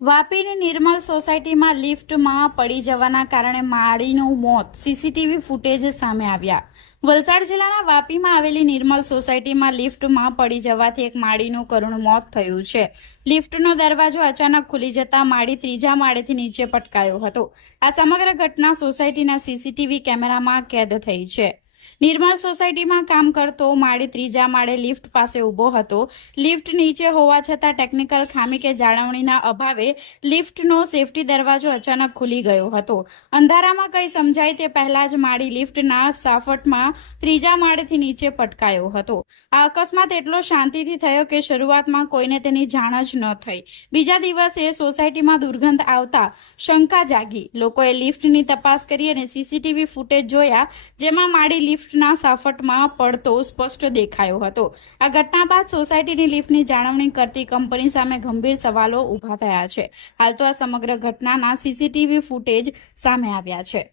વાપીની નિર્મલ સોસાયટીમાં લિફ્ટમાં પડી જવાના કારણે માળીનું મોત, સીસીટીવી ફૂટેજ સામે આવ્યા। વલસાડ જિલ્લાના વાપીમાં આવેલી નિર્મલ સોસાયટીમાં લિફ્ટમાં પડી જવાથી એક માળીનું કરુણ મોત થયું છે। લિફ્ટનો દરવાજો અચાનક ખુલી જતા માળી ત્રીજા માળેથી નીચે પટકાયો હતો। આ સમગ્ર ઘટના સોસાયટીના સીસીટીવી કેમેરામાં કેદ થઈ છે। નિર્મલ સોસાયટીમાં કામ કરતો માળી ત્રીજા માળે લિફ્ટ પાસે ઊભો હતો। લિફ્ટ નીચે હોવા છતાં ટેકનિકલ ખામી કે જાળવણીના અભાવે લિફ્ટનો સેફટી દરવાજો અચાનક ખુલી ગયો હતો। અંધારામાં કંઈ સમજાય તે પહેલા જ માળી લિફ્ટના સાફટમાં ત્રીજા માળેથી નીચે પટકાયો હતો। આ અકસ્માત એટલો શાંતિથી થયો કે શરૂઆતમાં કોઈને તેની જાણ જ ન થઈ। બીજા દિવસે સોસાયટીમાં દુર્ગંધ આવતા શંકા જાગી। લોકોએ લિફ્ટની તપાસ કરી અને સીસીટીવી ફૂટેજ જોયા, જેમાં માળી લિફ્ટના સાફટમાં પડતો સ્પષ્ટ દેખાયો હતો। આ ઘટના બાદ સોસાયટીની લિફ્ટની જાળવણી કરતી કંપની સામે ગંભીર સવાલો ઊભા થયા છે। હાલ તો આ સમગ્ર ઘટનાના સીસીટીવી ફૂટેજ સામે આવ્યા છે।